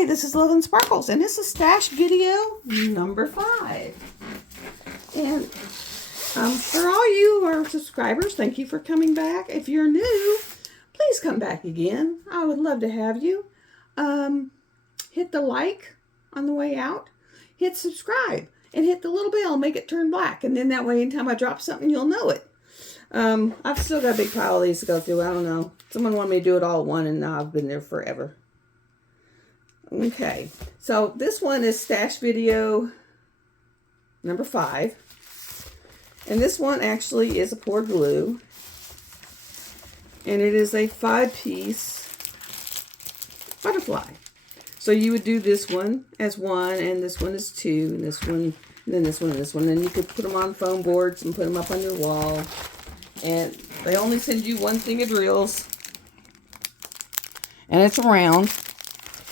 Hi, this is Love and Sparkles, and this is stash video number 5. And for all you our subscribers, thank you for coming back. If you're new, please come back again. I would love to have you. Hit the like on the way out. Hit subscribe and hit the little bell. Make it turn black, and then that way, anytime I drop something, you'll know it. I've still got a big pile of these to go through. I don't know. Someone wanted me to do it all at one, and now I've been there forever. Okay, so this one is stash video number 5. And this one actually is a poured glue. And it is a 5-piece butterfly. So you would do this one as 1, and this one as 2, and this one, and then this one, and this one. And you could put them on foam boards and put them up on your wall. And they only send you one thing of drills. And it's round.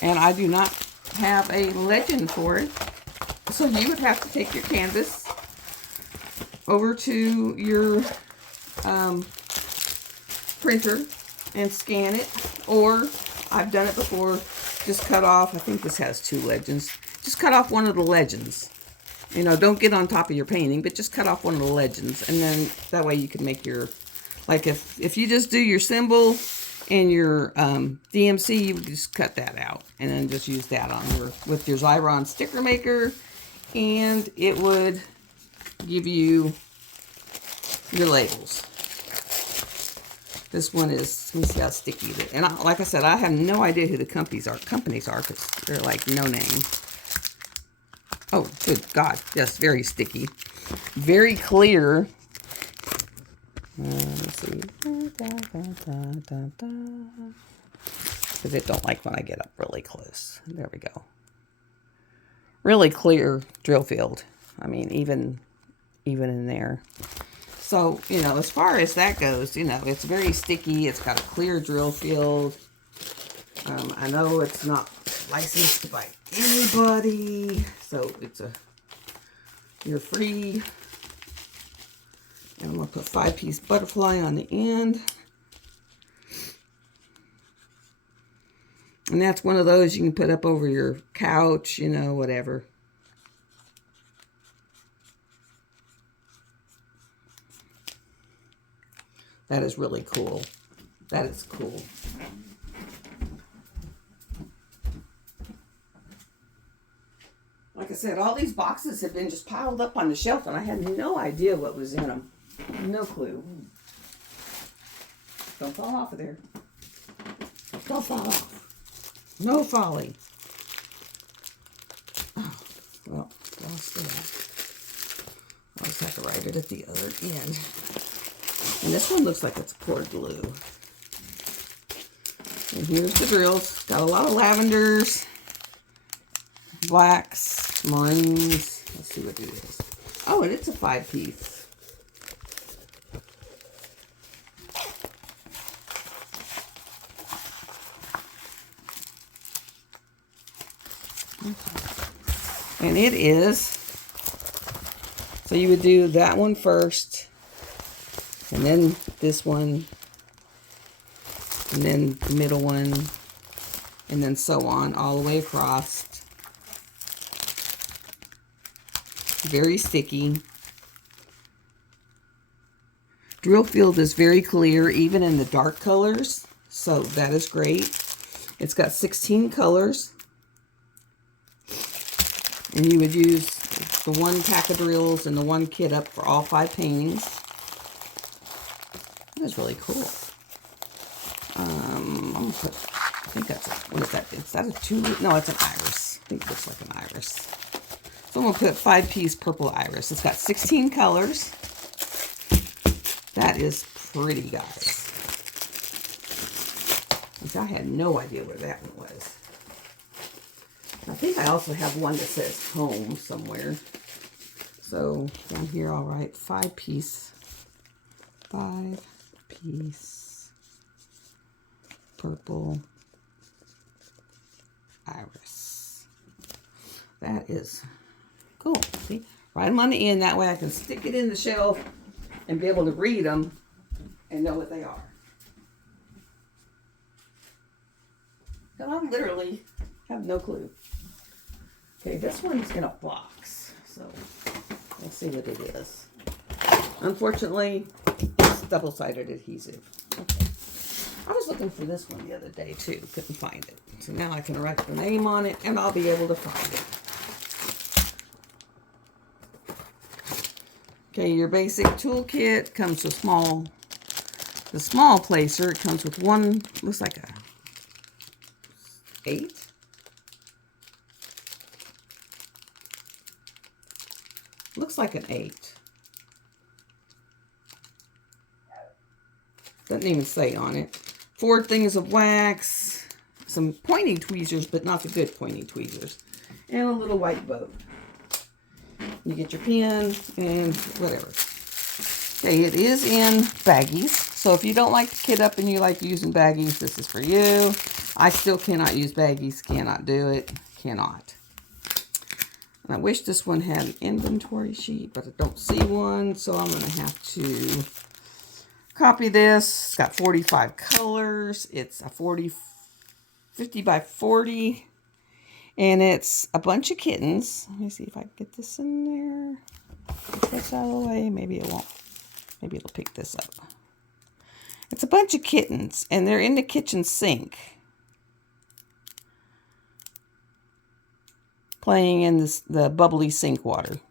And I do not have a legend for it. So you would have to take your canvas over to your printer and scan it. Or, I've done it before, just cut off, I think this has 2 legends. Just cut off one of the legends. You know, don't get on top of your painting, but just cut off one of the legends. And then that way you can make your, like if you just do your symbol and your DMC, you would just cut that out and then just use that on with your Xyron sticker maker, and it would give you your labels. This one is, let me see how sticky it is. And like I said, I have no idea who the companies are because they're like no name. Oh, good God, yes, very sticky, very clear. Let's see. Because it don't like when I get up really close. There we go. Really clear drill field. I mean, even in there. So, you know, as far as that goes, you know, it's very sticky. It's got a clear drill field. I know it's not licensed by anybody. So you're free. And I'm going to put 5-piece butterfly on the end. And that's one of those you can put up over your couch, you know, whatever. That is really cool. That is cool. Like I said, all these boxes have been just piled up on the shelf, and I had no idea what was in them. No clue. Don't fall off of there. Don't fall off. No falling. Oh, well, lost that. I'll just have to write it at the other end. And this one looks like it's poured glue. And here's the drills. Got a lot of lavenders, blacks, maroons. Let's see what it is. Oh, and it's a 5-piece. And it is, so you would do that one first, and then this one, and then the middle one, and then so on, all the way across. Very sticky. Drill field is very clear, even in the dark colors, so that is great. It's got 16 colors. And you would use the 1 pack of drills and the 1 kit up for all 5 paintings. That is really cool. I'm going to put, I think that's a, what is that? Is that a tulip? No, it's an iris. I think it looks like an iris. So I'm going to put 5-piece purple iris. It's got 16 colors. That is pretty, guys. Which I had no idea where that one was. I think I also have one that says home somewhere. So down here I'll write 5-piece purple iris. That is cool. See, write them on the end. That way I can stick it in the shelf and be able to read them and know what they are. And I literally Have no clue. Okay, this one's in a box, so we'll see what it is. Unfortunately, it's double-sided adhesive. Okay. I was looking for this one the other day too, couldn't find it. So now I can write the name on it and I'll be able to find it. Okay, your basic toolkit comes with the small placer. It comes with one, looks like a 8. Looks like an 8. Doesn't even say on it. 4 things of wax, some pointy tweezers, but not the good pointy tweezers, and a little white boat. You get your pen and whatever. Okay, it is in baggies. So if you don't like to kit up and you like using baggies, this is for you. I still cannot use baggies. Cannot do it. Cannot. And I wish this one had an inventory sheet, but I don't see one. So I'm going to have to copy this. It's got 45 colors. It's a 50 by 40. And it's a bunch of kittens. Let me see if I can get this in there. Get this out of the way. Maybe it won't. Maybe it'll pick this up. It's a bunch of kittens, and they're in the kitchen sink. Playing in the bubbly sink water.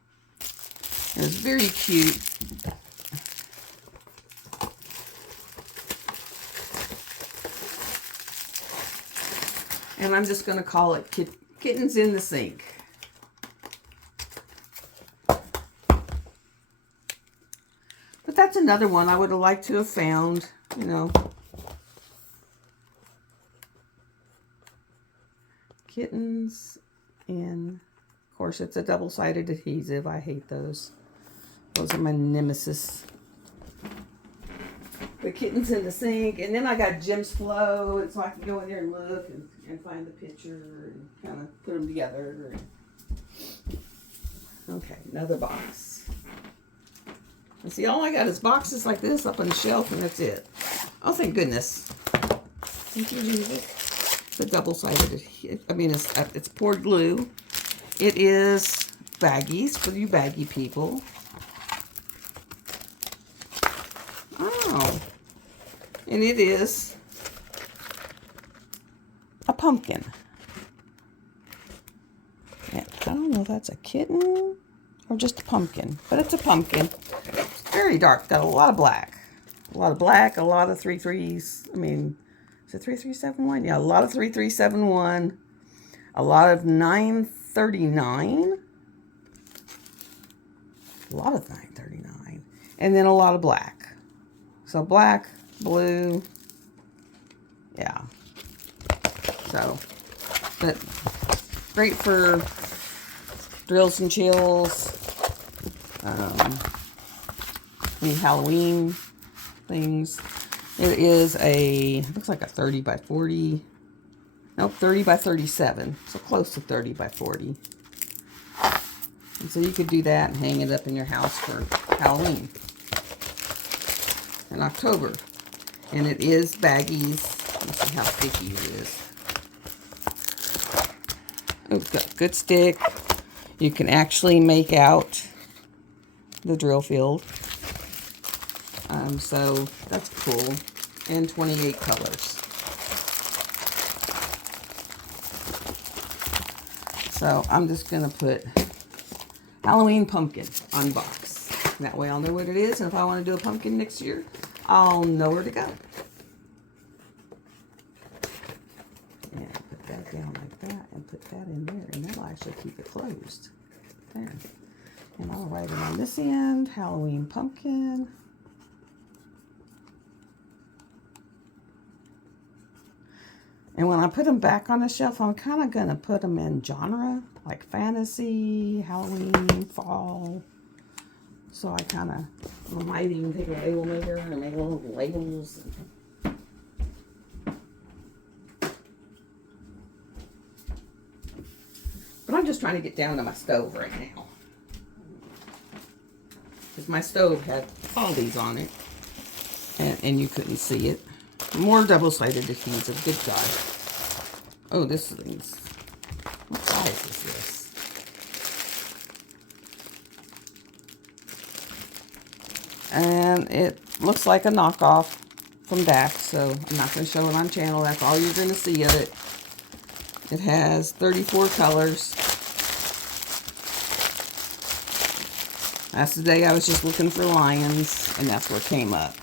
It was very cute. And I'm just going to call it Kittens in the Sink. But that's another one I would have liked to have found, you know. Kittens in, of course, it's a double-sided adhesive. I hate those. Those are my nemesis. The Kittens in the Sink. And then I got Jim's Flow, and so I can go in there and look and find the picture and kind of put them together. Okay, another box. And see, all I got is boxes like this up on the shelf, and that's it. Oh, thank goodness. Thank you, Jesus. The double-sided, I mean, it's poured glue. It is baggies for you baggy people. Oh. And it is a pumpkin. And I don't know if that's a kitten or just a pumpkin, but it's a pumpkin. It's very dark. Got a lot of black. A lot of black, a lot of 33s. I mean, is it 3371? Yeah, a lot of 3371. A lot of 939. A lot of 939. And then a lot of black. So black, blue. Yeah. So, but great for drills and chills. Any Halloween things. It is looks like a 30 by 40. Nope, 30 by 37. So close to 30 by 40. And so you could do that and hang it up in your house for Halloween in October. And it is baggies. Let's see how sticky it is. Oh, good stick. You can actually make out the drill field. So that's cool. And 28 colors. So I'm just going to put Halloween pumpkin on box. That way I'll know what it is. And if I want to do a pumpkin next year, I'll know where to go. And put that down like that and put that in there. And that'll actually keep it closed. There. And I'll write it on this end. Halloween pumpkin. And when I put them back on the shelf, I'm kind of going to put them in genre, like fantasy, Halloween, fall. So I kind of might even take a label maker and make little labels. But I'm just trying to get down to my stove right now. Because my stove had all these on it. And you couldn't see it. More double-sided adhesive. Good God. Oh, this thing's size is this? And it looks like a knockoff from DAC, so I'm not going to show it on channel. That's all you're going to see of it. It has 34 colors. That's the day I was just looking for lions, and that's where it came up.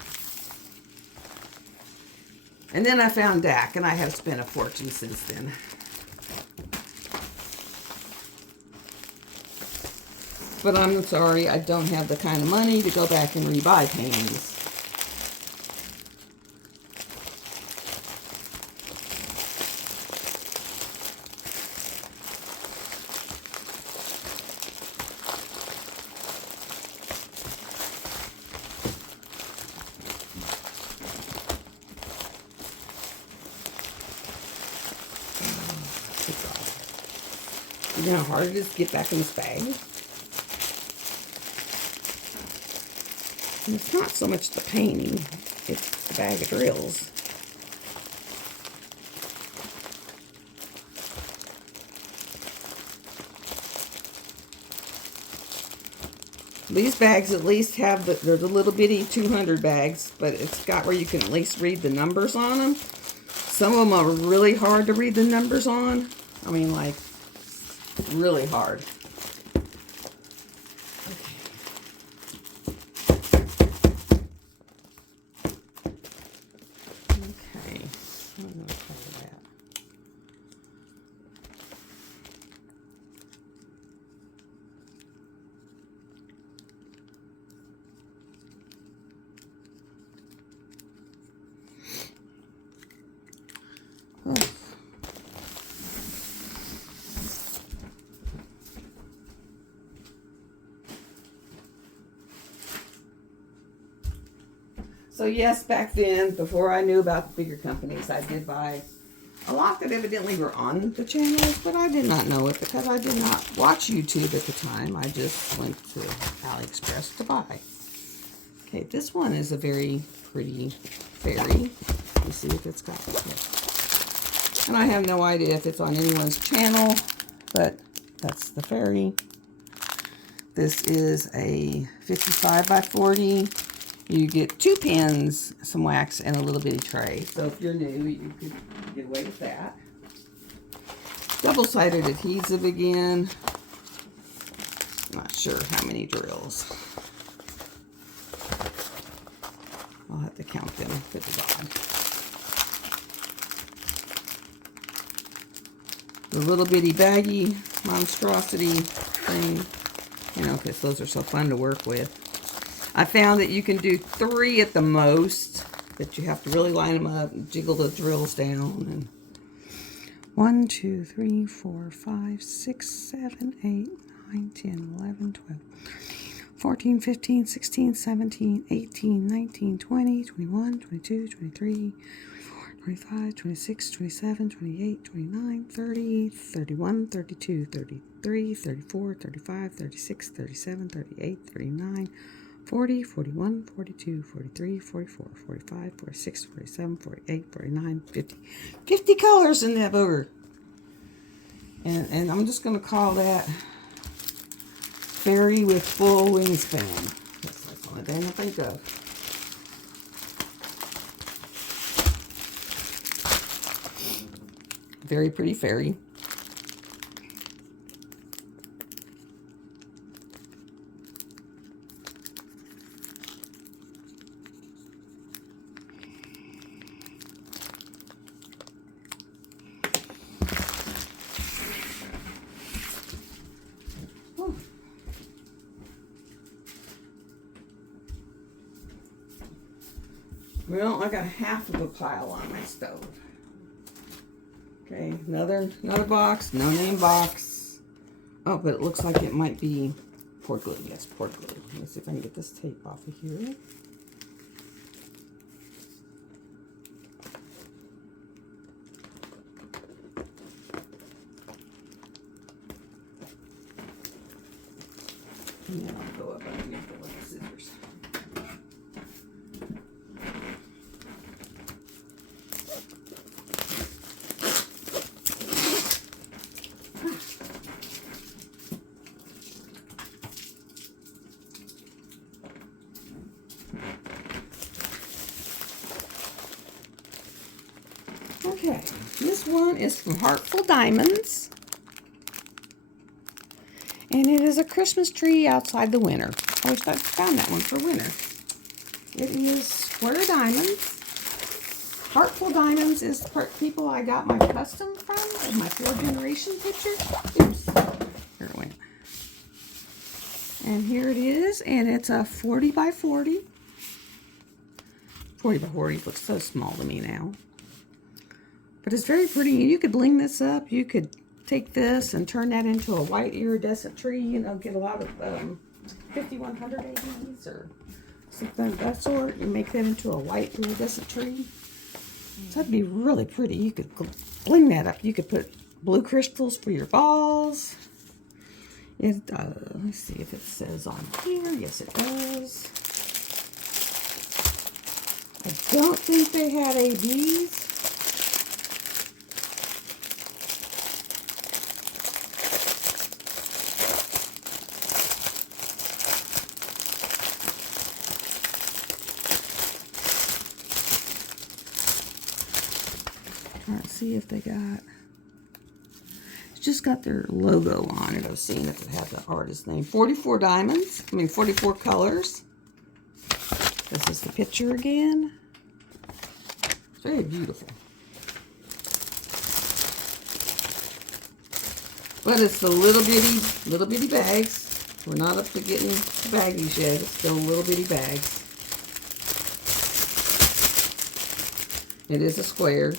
And then I found DAC, and I have spent a fortune since then. But I'm sorry, I don't have the kind of money to go back and rebuy paintings. You know how hard it is to get back in this bag? And it's not so much the painting, it's the bag of drills. These bags at least have, they're the little bitty 200 bags, but it's got where you can at least read the numbers on them. Some of them are really hard to read the numbers on. I mean, like, really hard. Okay, I'm going to cover that. Oh. So yes, back then, before I knew about the bigger companies, I did buy a lot that evidently were on the channels, but I did not know it because I did not watch YouTube at the time. I just went to AliExpress to buy. Okay, this one is a very pretty fairy. Let me see if it's got it. And I have no idea if it's on anyone's channel, but that's the fairy. This is a 55 by 40. You get 2 pins, some wax, and a little bitty tray. So if you're new, you could get away with that. Double-sided adhesive again. Not sure how many drills. I'll have to count them for the dog. The little bitty baggy monstrosity thing. You know, because those are so fun to work with. I found that you can do 3 at the most, but you have to really line them up and jiggle the drills down. And 1, 2, 3, 4, 5, 6, 7, 8, 9, 10, 11, 12, 14, 15, 16, 17, 18, 19, 20, 21, 22, 23, 25, 26, 27, 28, 29, 30, 31, 32, 33, 34, 35, 36, 37, 38, 39, 40, 41, 42, 43, 44, 45, 46, 47, 48, 49, 50. 50 colors in that booger. And I'm just going to call that fairy with full wingspan. That's the only thing I think of. Very pretty fairy. Well, I got half of a pile on my stove. Okay, another box, no name box. Oh, but it looks like it might be port glue. Yes, port glue. Let's see if I can get this tape off of here. And then I'll go up underneath it with the scissors. Okay, this one is from Heartful Diamonds. And it is a Christmas tree outside the winter. I wish I found that one for winter. It is square diamonds. Heartful Diamonds is the people I got my custom from, in my 4th generation picture. Oops, here it went. And here it is, and it's a 40 by 40. 40 by 40 looks so small to me now. But it's very pretty. You could bling this up. You could take this and turn that into a white iridescent tree. You know, get a lot of 5100 ADs or something of that sort. And make that into a white iridescent tree. So that'd be really pretty. You could bling that up. You could put blue crystals for your balls. Let's see if it says on here. Yes, it does. I don't think they had ABs. Let's see if they got... It's just got their logo on it. I was seeing if it had the artist name. 44 diamonds. 44 colors. This is the picture again. It's very beautiful. But it's the little bitty bags. We're not up to getting the baggies yet. It's still little bitty bags. It is a square.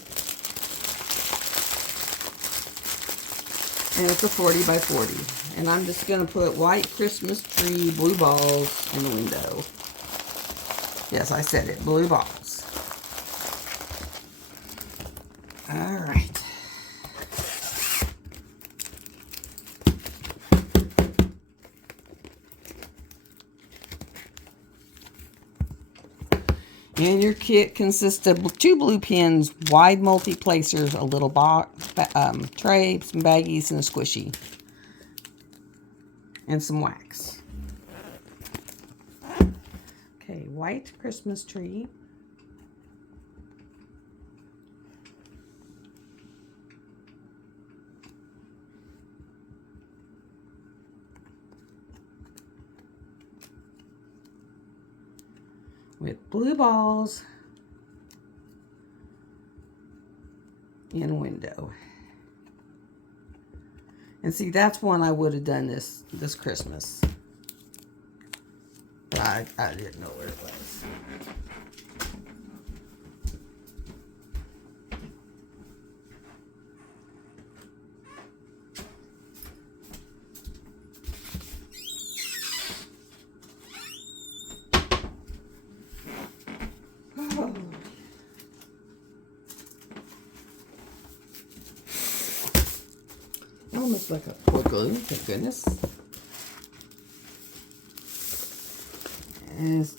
And it's a 40 by 40. And I'm just going to put white Christmas tree blue balls in the window. Yes, I said it. Blue balls. All right. And your kit consists of 2 blue pins, wide multi-placers, a little tray, some baggies, and a squishy. And some wax. Okay, white Christmas tree. With blue balls in window. And see, that's one I would have done this Christmas. But I didn't know where it was. Almost like a pour glue, thank goodness. And it's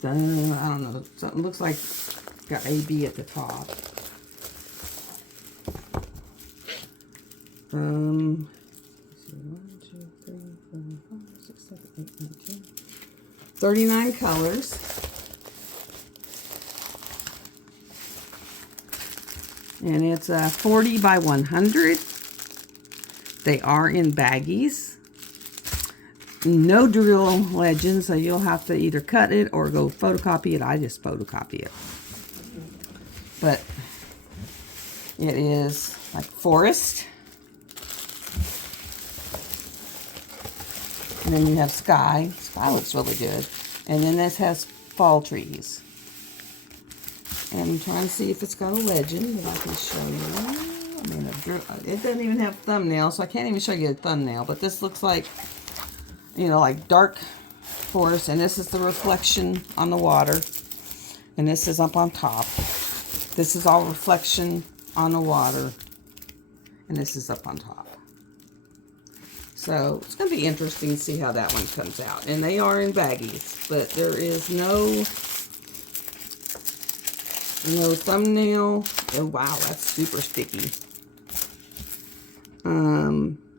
done, I don't know, something looks like got AB at the top. 1, 2, 3, 4, 5, 6, 7, 8, 9, 10. 39 colors. And it's 40 by 100. They are in baggies. No drill legend, so you'll have to either cut it or go photocopy it. I just photocopy it. But it is like forest. And then you have sky. Sky looks really good. And then this has fall trees. And I'm trying to see if it's got a legend that I can show you. I mean, it doesn't even have thumbnail, so I can't even show you a thumbnail. But this looks like, you know, like dark forest. And this is the reflection on the water. And this is up on top. This is all reflection on the water. And this is up on top. So it's going to be interesting to see how that one comes out. And they are in baggies. But there is no thumbnail. Oh, wow, that's super sticky.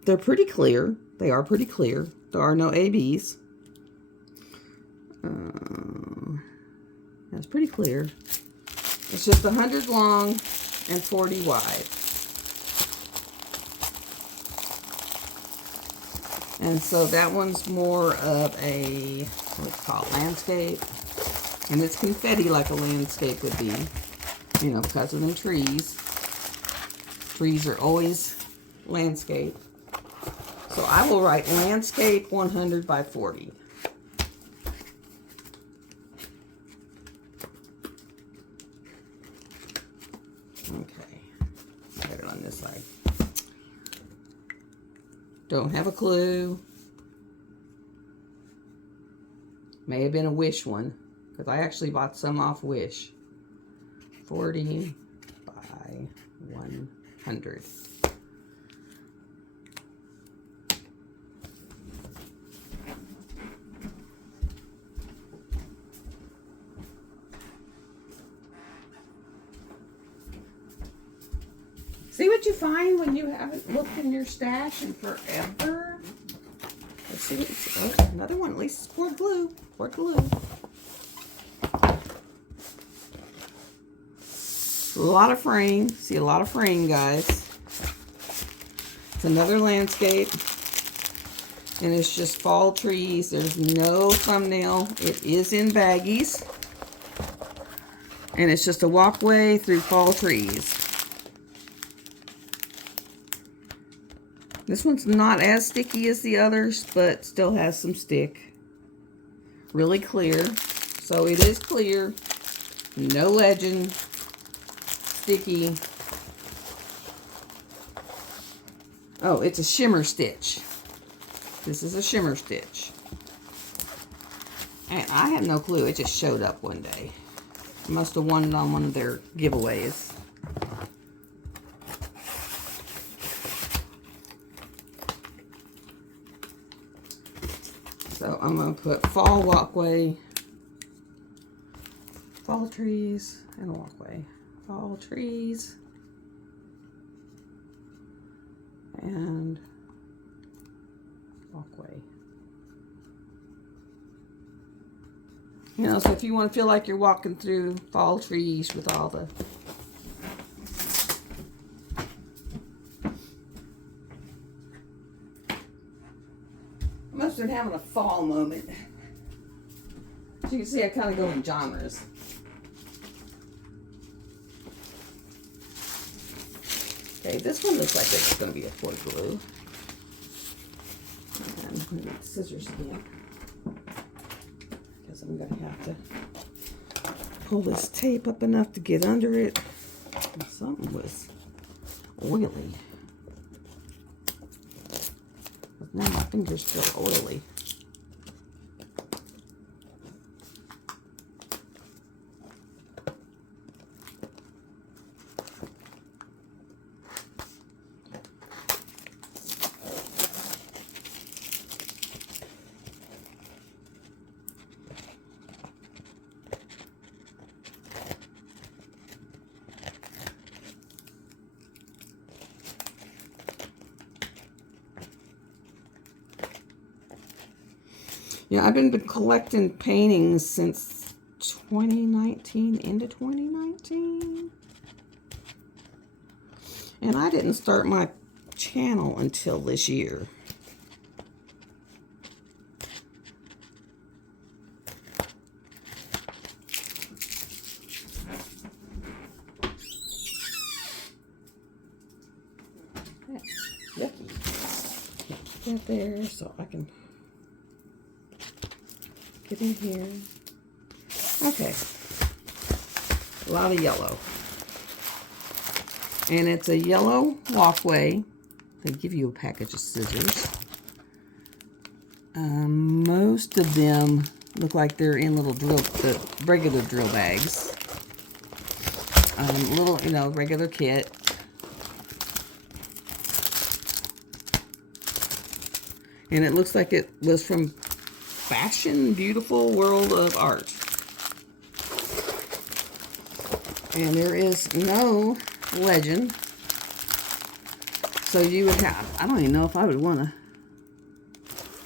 They're pretty clear. They are pretty clear. There are no ABs. That's pretty clear. It's just 100 long and 40 wide. And so that one's more of a, what's called landscape. And it's confetti like a landscape would be, you know, because of them trees. Trees are always landscape. So I will write landscape 100 by 40. Okay, put it on this side. Don't have a clue. May have been a Wish one, because I actually bought some off Wish. 40 by 100. See what you find when you haven't looked in your stash in forever? Let's see what it's, oh, another one, at least it's poured glue. Poured glue. A lot of frame. See a lot of frame, guys. It's another landscape. And it's just fall trees. There's no thumbnail. It is in baggies. And it's just a walkway through fall trees. This one's not as sticky as the others, but still has some stick. Really clear. So it is clear. No legend. Sticky. Oh, it's a shimmer stitch. This is a shimmer stitch. And I had no clue. It just showed up one day. I must have won it on one of their giveaways. So I'm going to put fall walkway, fall trees, and a walkway. Fall trees, and walkway. You know, so if you want to feel like you're walking through fall trees with all the I must have been having a fall moment. As you can see, I kind of go in genres. Okay, this one looks like it's going to be a poured glue. And I'm going to need scissors again, because I'm going to have to pull this tape up enough to get under it. And something was oily. But now my fingers feel oily. Yeah, I've been collecting paintings since 2019, into 2019. And I didn't start my channel until this year. Yucky. Put that there so I can get in here. Okay. A lot of yellow. And it's a yellow walkway. They give you a package of scissors. Most of them look like they're in little regular drill bags. Little, you know, regular kit. And it looks like it was from Fashion Beautiful World of Art. And there is no legend. So you would have, I don't even know if I would want to,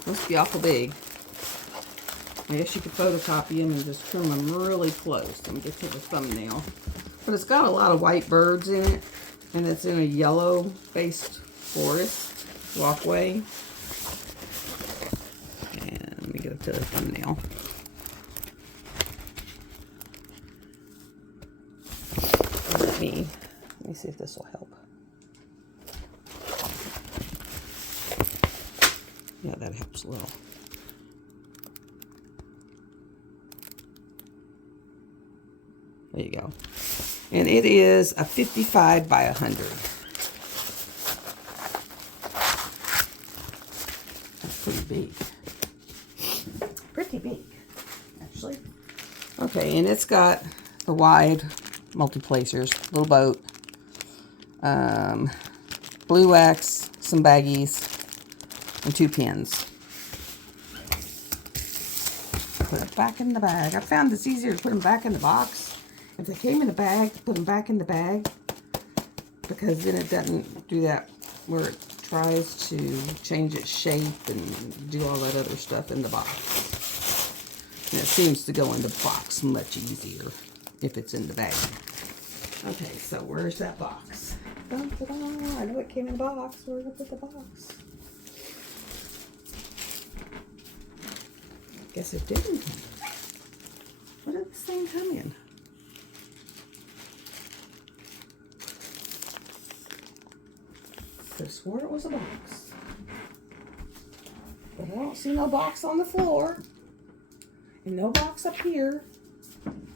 must be awful big. I guess you could photocopy them and just trim them really close. Let me get to the thumbnail. But it's got a lot of white birds in it, and it's in a yellow-based forest walkway. And let me get up to the thumbnail. Let me see if this will help. Yeah, that helps a little. There you go. And it is a 55 by 100. That's pretty big. Pretty big, actually. Okay, and it's got the wide multi-placers, little boat, blue wax, some baggies, and 2 pins. Put it back in the bag. I found it's easier to put them back in the box. If they came in a bag, put them back in the bag, because then it doesn't do that where it tries to change its shape and do all that other stuff in the box. And it seems to go in the box much easier if it's in the bag. Okay, so where's that box? Dun, dun, dun. I know it came in a box. Where did I put the box? Guess it didn't. What did this thing come in? I could have sworn it was a box. But I don't see no box on the floor. And no box up here.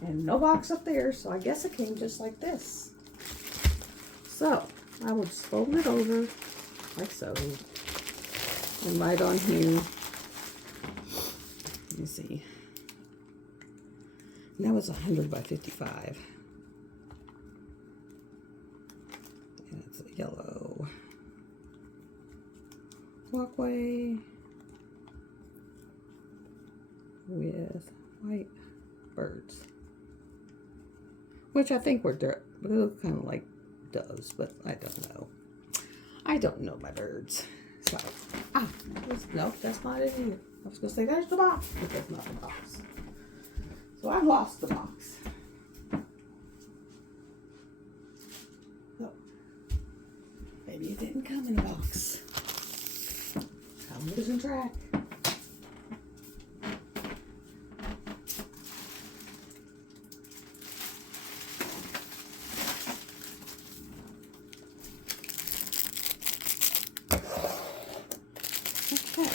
And no box up there. So I guess it came just like this. So I will just fold it over like so. And right on here. Let me see. And that was 100 by 55. And it's a yellow walkway with white birds, which I think were they look kind of like doves, but I don't know. I don't know my birds. So no, that's not it either. I was gonna say there's the box, but that's not the box. So I've lost the box. So maybe it didn't come in a box. I'm losing track. Okay.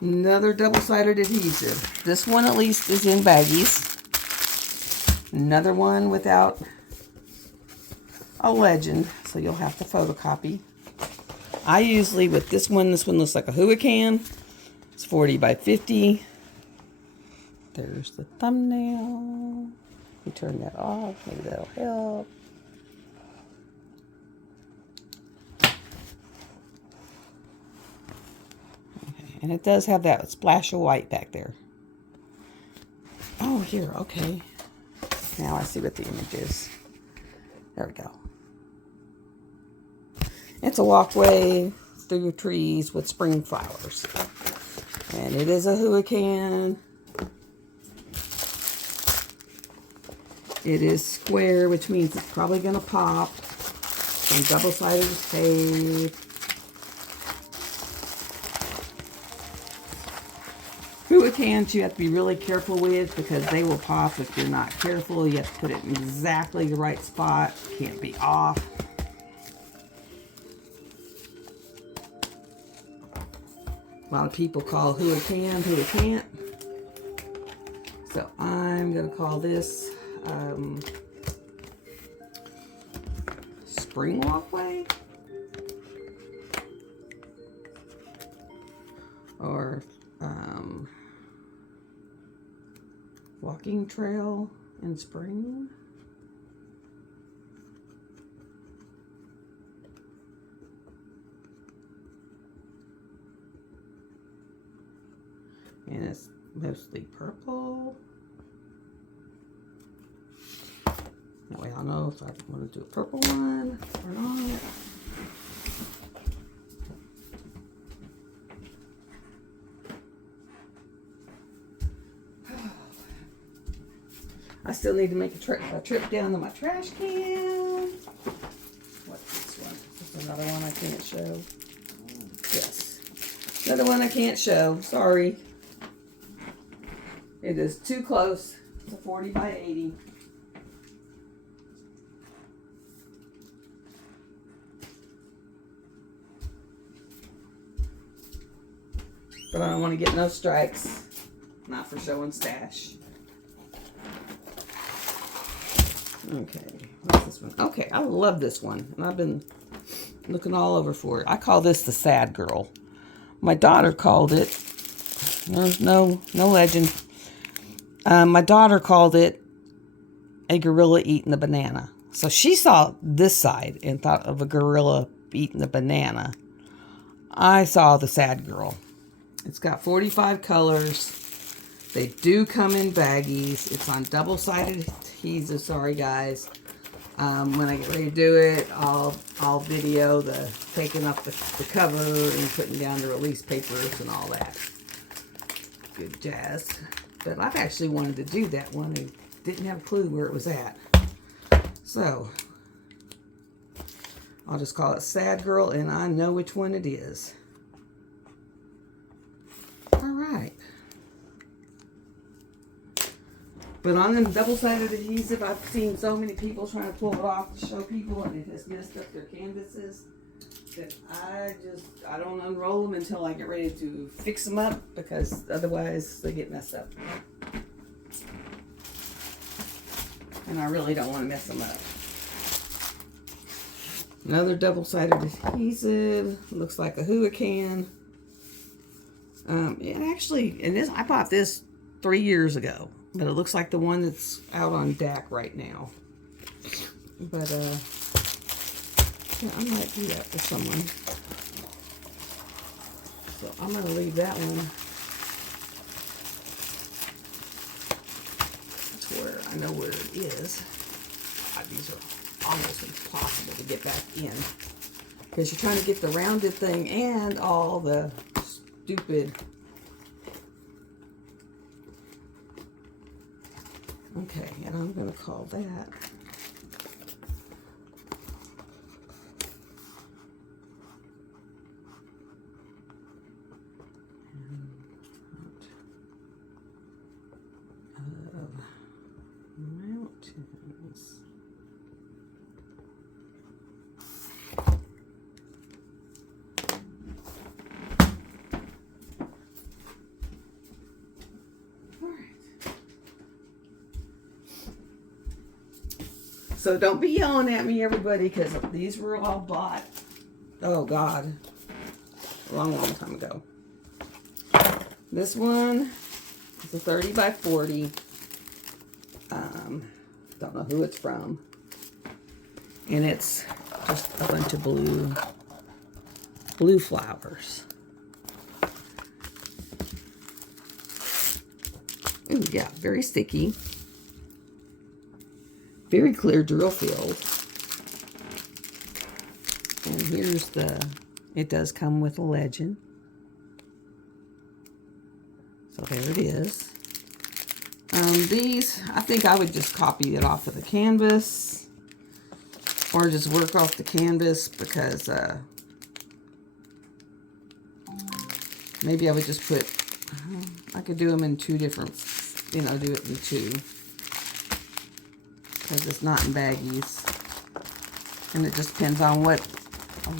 Another double-sided adhesive. This one at least is in baggies. Another one without a legend, so you'll have to photocopy. I usually, with this one looks like a hurricane. It's 40 by 50. There's the thumbnail. We turn that off, maybe that'll help. Okay, and it does have that splash of white back there. Oh, here, okay. Now I see what the image is. There we go. It's a walkway through trees with spring flowers. And it is a hurricane. It is square, which means it's probably going to pop. And double-sided tape. Hurricanes you have to be really careful with because they will pop if you're not careful. You have to put it in exactly the right spot. Can't be off. A lot of people call hurricane, hurricane. So I'm going to call this spring walkway. Or walking trail in spring. And it's mostly purple. That way I'll know if I want to do a purple one or not. I still need to make a trip down to my trash can. What's this one? This is another one I can't show. Yes. Another one I can't show. Sorry. It is too close. It's a 40 by 80. But I don't want to get no strikes. Not for showing stash. Okay, what's this one? Okay, I love this one. And I've been looking all over for it. I call this the sad girl. My daughter called it, there's no legend. My daughter called it a gorilla eating a banana. So she saw this side and thought of a gorilla eating a banana. I saw the sad girl. It's got 45 colors. They do come in baggies. It's on double-sided adhesive. Sorry, guys. When I get ready to do it, I'll video the taking off the cover and putting down the release papers and all that. Good jazz. But I've actually wanted to do that one and didn't have a clue where it was at. So, I'll just call it Sad Girl, and I know which one it is. Alright. But on the double-sided adhesive, I've seen so many people trying to pull it off to show people, and it has messed up their canvases, that I don't unroll them until I get ready to fix them up, because otherwise they get messed up. And I really don't want to mess them up. Another double-sided adhesive. Looks like a hurricane. It actually, and this I bought this 3 years ago, but it looks like the one that's out on DAC right now. But yeah, I might do that for someone. So I'm gonna leave that one to where I know where it is. God, these are almost impossible to get back in because you're trying to get the rounded thing and all the stupid. Okay, and I'm going to call that mountains. So don't be yelling at me, everybody, because these were all bought, oh God, a long time ago. This one is a 30 by 40. Don't know who it's from. And it's just a bunch of blue flowers. Ooh, yeah, very sticky. Very clear drill field. And here's it does come with a legend. So there it is. These, I think I would just copy it off of the canvas. Or just work off the canvas because maybe I would just put, I could do them in two different, do it in two. Because it's not in baggies. And it just depends on what I'm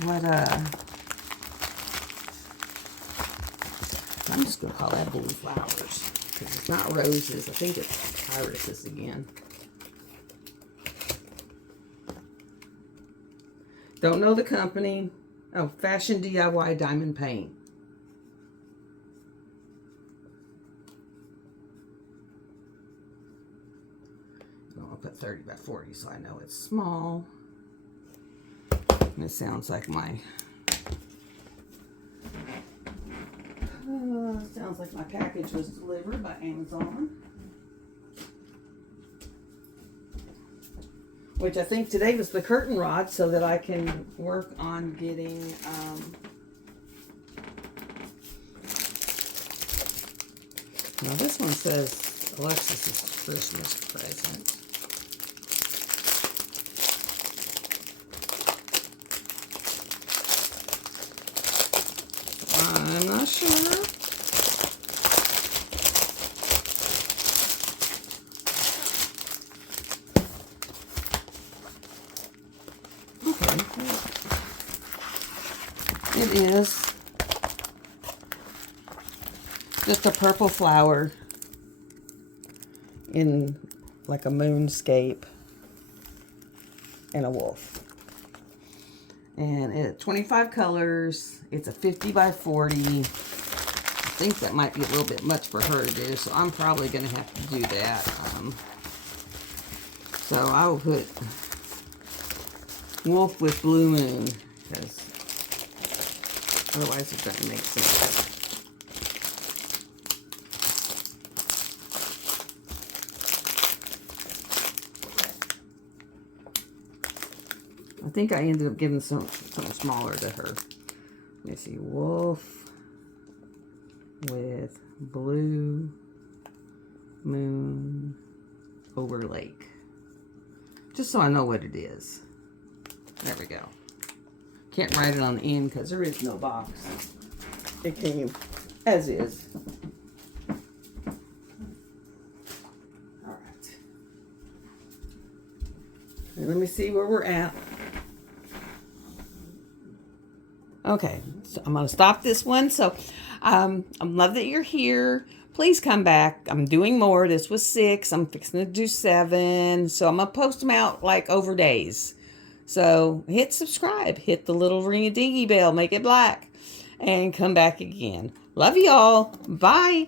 just going to call that blue flowers. Because it's not roses. I think it's irises again. Don't know the company. Oh, Fashion DIY Diamond Paint. I'll put 30 by 40 so I know it's small. And it sounds like my package was delivered by Amazon. Which I think today was the curtain rod so that I can work on getting now this one says Alexis's Christmas present. I'm not sure. Okay. It is just a purple flower in like a moonscape and a wolf. And it's 25 colors. It's a 50 by 40. I think that might be a little bit much for her to do, so I'm probably going to have to do that. So I will put wolf with blue moon, because otherwise it doesn't make sense. I think I ended up giving something smaller to her. Let me see. Wolf with blue moon over lake. Just so I know what it is. There we go. Can't write it on the end because there is no box. It came as is. Alright. Let me see where we're at. Okay, so I'm going to stop this one. So I love that you're here. Please come back. I'm doing more. This was 6. I'm fixing to do 7. So I'm going to post them out like over days. So hit subscribe. Hit the little ring-a-dingy bell. Make it black. And come back again. Love you all. Bye.